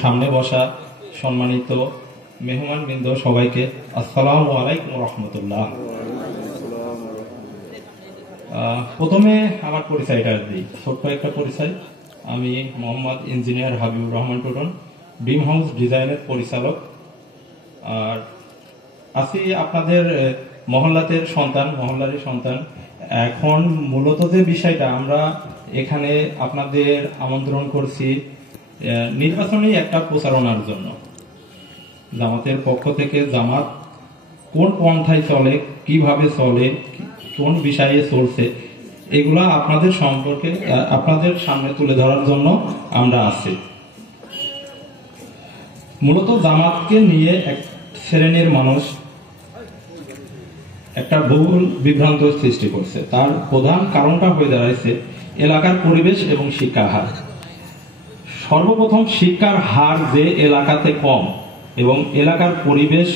সামনে বসা সম্মানিত মেহমানবৃন্দ সবাইকে আসসালামু আলাইকুম রহমতুল্লাহ। প্রথমে আমার পরিচয়টা দিই, ছোট্ট একটা পরিচয়। আমি Mohammad engineer Habibur Rahman two-tone, dream house ডিজাইনের পরিচালক। আর আছি আপনাদের মহল্লারই সন্তান। এখন মূলত যে বিষয়টা আমরা এখানে আপনাদের আমন্ত্রণ করছি নির্বাচনী একটা প্রচারণার জন্য। জামাতের পক্ষ থেকে জামাত কোন পন্থায় চলে, কিভাবে চলে, কোন বিষয়ে চলছে, এগুলা আপনাদের সম্পর্কে আপনাদের সামনে তুলে ধরার জন্য আমরা আছি। মূলত জামাতকে নিয়ে এক শ্রেণীর মানুষ একটা বহুল বিভ্রান্ত সৃষ্টি করছে। তার প্রধান কারণটা হয়ে দাঁড়াইছে এলাকার পরিবেশ এবং শিক্ষার হার। সর্বপ্রথম শিক্ষার হার যে এলাকাতে কম এবং এলাকার পরিবেশ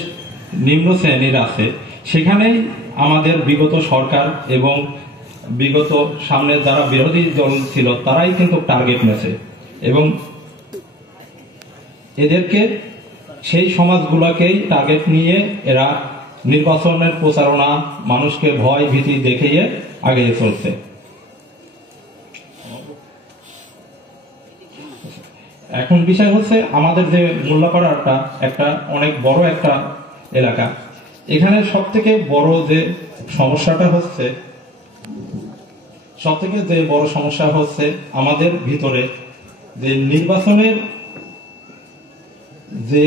নিম্ন শ্রেণীর আছে, সেখানেই আমাদের বিগত সরকার এবং বিগত সামনে যারা বিরোধী দল ছিল তারাই কিন্তু টার্গেট নেছে এবং এদেরকে সেই সমাজগুলোকেই টার্গেট নিয়ে এরা নির্বাচনের প্রচারণা, মানুষকে ভয় ভীতি দেখিয়ে আগিয়ে চলছে। এখন বিষয় হচ্ছে আমাদের যে মোল্লাপাড়াটা একটা অনেক বড় একটা এলাকা। এখানে সব থেকে বড় যে সমস্যাটা হচ্ছে আমাদের ভিতরে যে নির্বাচনের যে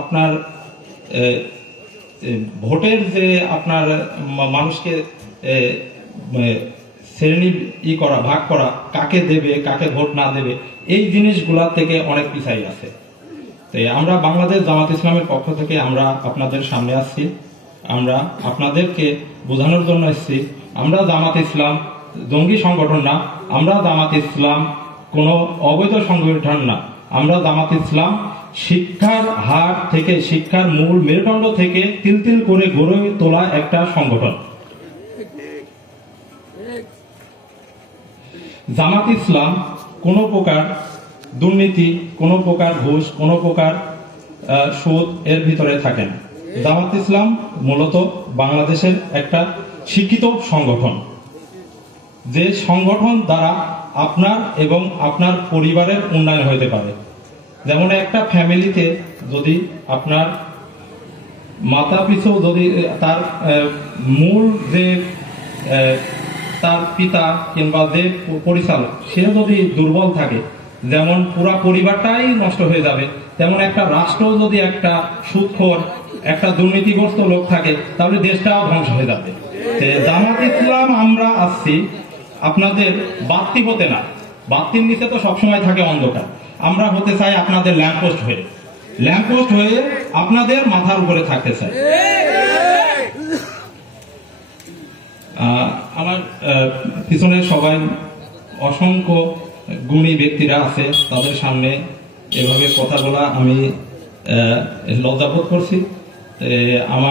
আপনার ভোটের যে আপনার মানুষকে শ্রেণী ভাগ করা, কাকে দেবে কাকে ভোট না দেবে, এই জিনিসগুলা থেকে অনেক পিছাই আছে। তাই আমরা বাংলাদেশ জামাত ইসলামের পক্ষ থেকে আমরা আপনাদের সামনে আসছি, আমরা আপনাদেরকে বোঝানোর জন্য এসেছি আমরা জামাত ইসলাম জঙ্গি সংগঠন না, আমরা জামাত ইসলাম কোনো অবৈধ সংগঠন না, আমরা জামাত ইসলাম শিক্ষার হার থেকে, শিক্ষার মূল মেরুদণ্ড থেকে তিল তিল করে গড়ে তোলা একটা সংগঠন। জামাত ইসলাম কোনো প্রকার দুর্নীতি, কোনো প্রকার ঘুষ, কোনো প্রকার সুদ এর ভিতরে থাকেন। জামাত ইসলাম মূলত বাংলাদেশের একটা শিক্ষিত সংগঠন, যে সংগঠন দ্বারা আপনার এবং আপনার পরিবারের উন্নয়ন হতে পারে। যেমন একটা ফ্যামিলিতে যদি আপনার মাথা পিছু যদি তার মূল যে তার পিতা কিংবা যে পরিচালক সে যদি দুর্বল থাকে, যেমন পুরা পরিবারটাই নষ্ট হয়ে যাবে, তেমন একটা রাষ্ট্র যদি একটা সুদখোর, একটা দুর্নীতিগ্রস্ত লোক থাকে, তাহলে দেশটাও ধ্বংস হয়ে যাবে। জামাত ইসলাম আমরা আসছি আপনাদের বাতি হতে না, বাতির নিচে তো সবসময় থাকে অন্ধকার। আমরা হতে চাই আপনাদের ল্যাম্পপোস্ট হয়ে আপনাদের মাথার উপরে থাকতে চাই। আমার পিছনে সবাই অসংখ্য গুণী ব্যক্তিরা আছে, তাদের সামনে এভাবে কথা বলা আমি লজ্জাবোধ করছি। আমার